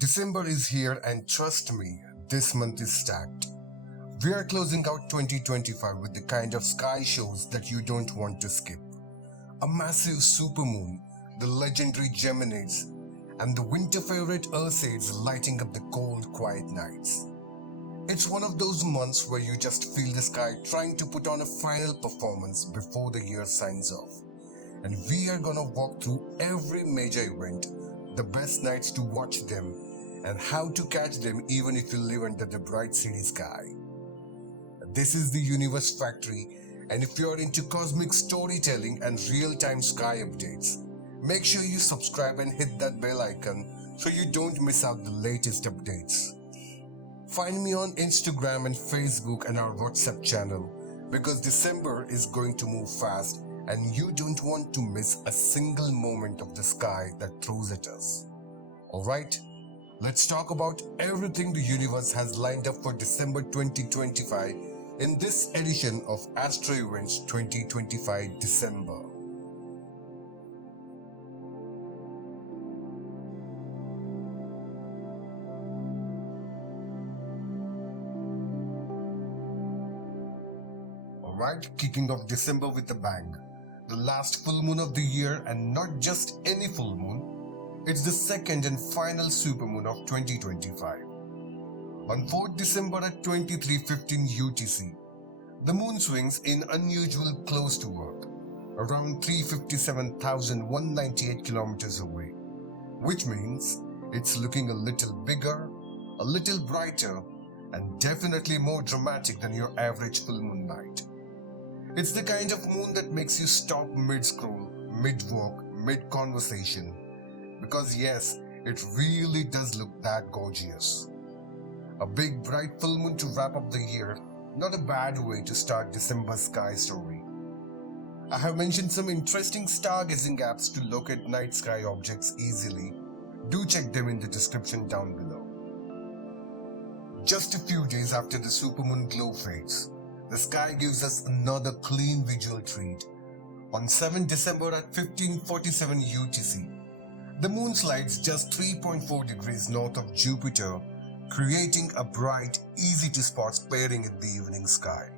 December is here and trust me, this month is stacked. We are closing out 2025 with the kind of sky shows that you don't want to skip. A massive supermoon, the legendary Geminids, and the winter favorite Ursids lighting up the cold, quiet nights. It's one of those months where you just feel the sky trying to put on a final performance before the year signs off. And we are gonna walk through every major event, the best nights to watch them, and how to catch them even if you live under the bright city sky. This is the Universe Factory, and if you're into cosmic storytelling and real-time sky updates, make sure you subscribe and hit that bell icon so you don't miss out the latest updates. Find me on Instagram and Facebook and our WhatsApp channel because December is going to move fast and you don't want to miss a single moment of the sky that throws at us. Alright, let's talk about everything the universe has lined up for December 2025 in this edition of Astro Events 2025 December. Alright, kicking off December with a bang. The last full moon of the year, and not just any full moon, it's the second and final supermoon of 2025. On 4th December at 23:15 UTC, the moon swings in unusual close to Earth, around 357,198 kilometers away, which means it's looking a little bigger, a little brighter, and definitely more dramatic than your average full moon night. It's the kind of moon that makes you stop mid-scroll, mid-walk, mid-conversation. Because yes, it really does look that gorgeous. A big bright full moon to wrap up the year, not a bad way to start December's sky story. I have mentioned some interesting stargazing apps to locate night sky objects easily. Do check them in the description down below. Just a few days after the supermoon glow fades, the sky gives us another clean visual treat. On 7th December at 15:47 UTC, the moon slides just 3.4 degrees north of Jupiter, creating a bright, easy-to-spot pairing in the evening sky.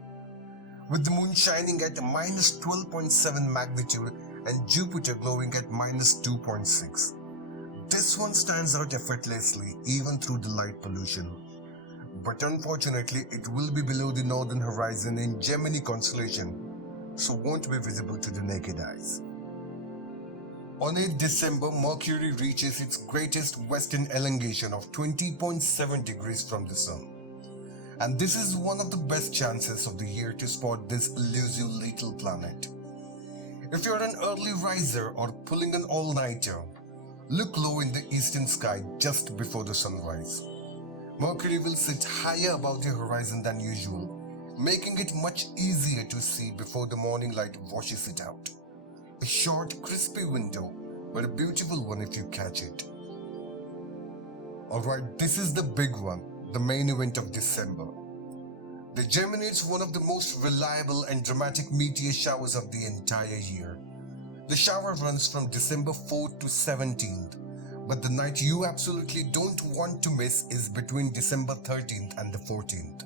With the moon shining at minus 12.7 magnitude and Jupiter glowing at minus 2.6. This one stands out effortlessly even through the light pollution. But unfortunately, it will be below the northern horizon in Gemini constellation, so won't be visible to the naked eyes. On 8th December, Mercury reaches its greatest western elongation of 20.7 degrees from the Sun. And this is one of the best chances of the year to spot this elusive little planet. If you're an early riser or pulling an all-nighter, look low in the eastern sky just before the sunrise. Mercury will sit higher above the horizon than usual, making it much easier to see before the morning light washes it out. A short, crispy window, but a beautiful one if you catch it. Alright, this is the big one, the main event of December. The Geminids, one of the most reliable and dramatic meteor showers of the entire year. The shower runs from December 4th to 17th. But the night you absolutely don't want to miss is between December 13th and the 14th.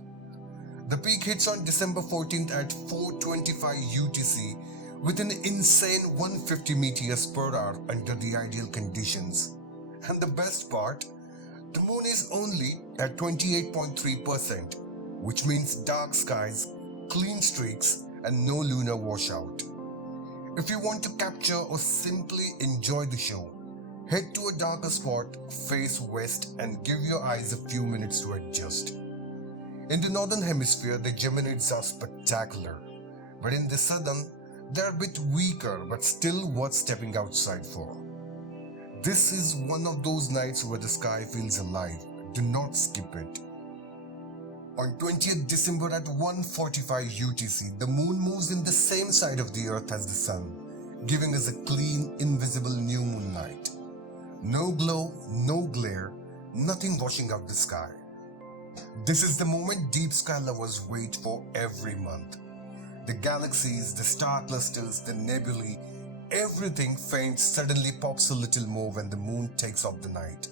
The peak hits on December 14th at 4:25 UTC with an insane 150 meters per hour under the ideal conditions. And the best part, the moon is only at 28.3%, which means dark skies, clean streaks, and no lunar washout. If you want to capture or simply enjoy the show, head to a darker spot, face west, and give your eyes a few minutes to adjust. In the Northern Hemisphere, the Geminids are spectacular, but in the Southern, they're a bit weaker but still worth stepping outside for. This is one of those nights where the sky feels alive. Do not skip it. On 20th December at 1:45 UTC, the moon moves in the same side of the Earth as the Sun, giving us a clean, invisible new moon night. No glow, no glare, nothing washing out the sky. This is the moment deep sky lovers wait for every month. The galaxies, the star clusters, the nebulae, everything faint suddenly pops a little more when the moon takes off the night.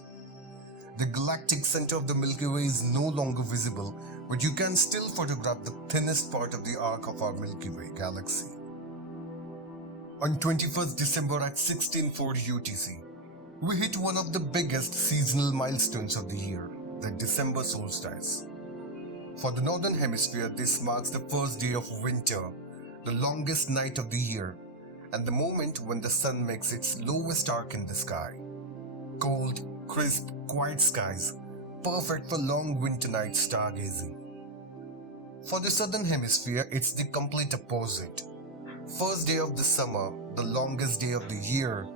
The galactic center of the Milky Way is no longer visible, but you can still photograph the thinnest part of the arc of our Milky Way galaxy. On 21st December at 1640 UTC, we hit one of the biggest seasonal milestones of the year, the December Solstice. For the Northern Hemisphere, this marks the first day of winter, the longest night of the year, and the moment when the sun makes its lowest arc in the sky. Cold, crisp, quiet skies, perfect for long winter night stargazing. For the Southern Hemisphere, it's the complete opposite. First day of the summer, the longest day of the year,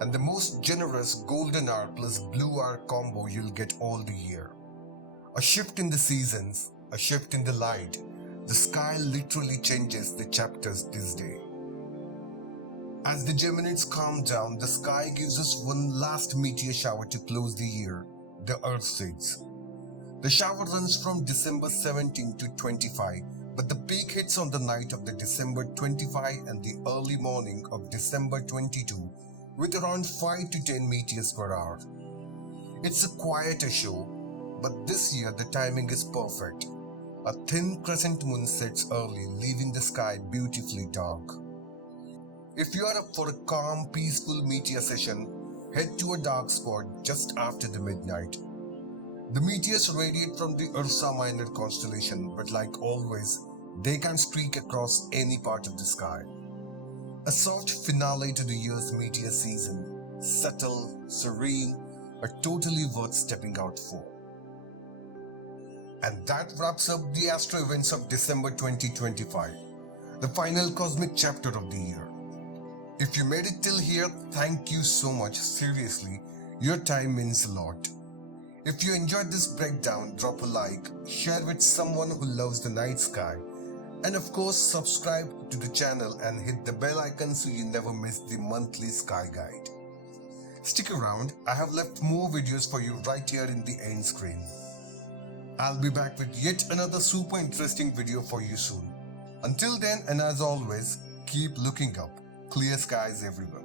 and the most generous golden hour plus blue hour combo you'll get all the year. A shift in the seasons, a shift in the light. The sky literally changes the chapters this day. As the Geminids calm down, the sky gives us one last meteor shower to close the year, the Ursids. The shower runs from December 17 to 25, but the peak hits on the night of the December 25 and the early morning of December 22 with around 5 to 10 meteors per hour. It's a quieter show, but this year the timing is perfect. A thin crescent moon sets early, leaving the sky beautifully dark. If you are up for a calm, peaceful meteor session, head to a dark spot just after the midnight. The meteors radiate from the Ursa Minor constellation, but like always, they can streak across any part of the sky. A soft finale to the year's meteor season, subtle, serene, but totally worth stepping out for. And that wraps up the astro events of December 2025, the final cosmic chapter of the year. If you made it till here, thank you so much. Seriously, your time means a lot. If you enjoyed this breakdown, drop a like, share with someone who loves the night sky, and of course subscribe to the channel and hit the bell icon so you never miss the monthly sky guide. Stick around, I have left more videos for you right here in the end screen. I'll be back with yet another super interesting video for you soon. Until then, and as always, keep looking up. Clear skies everywhere.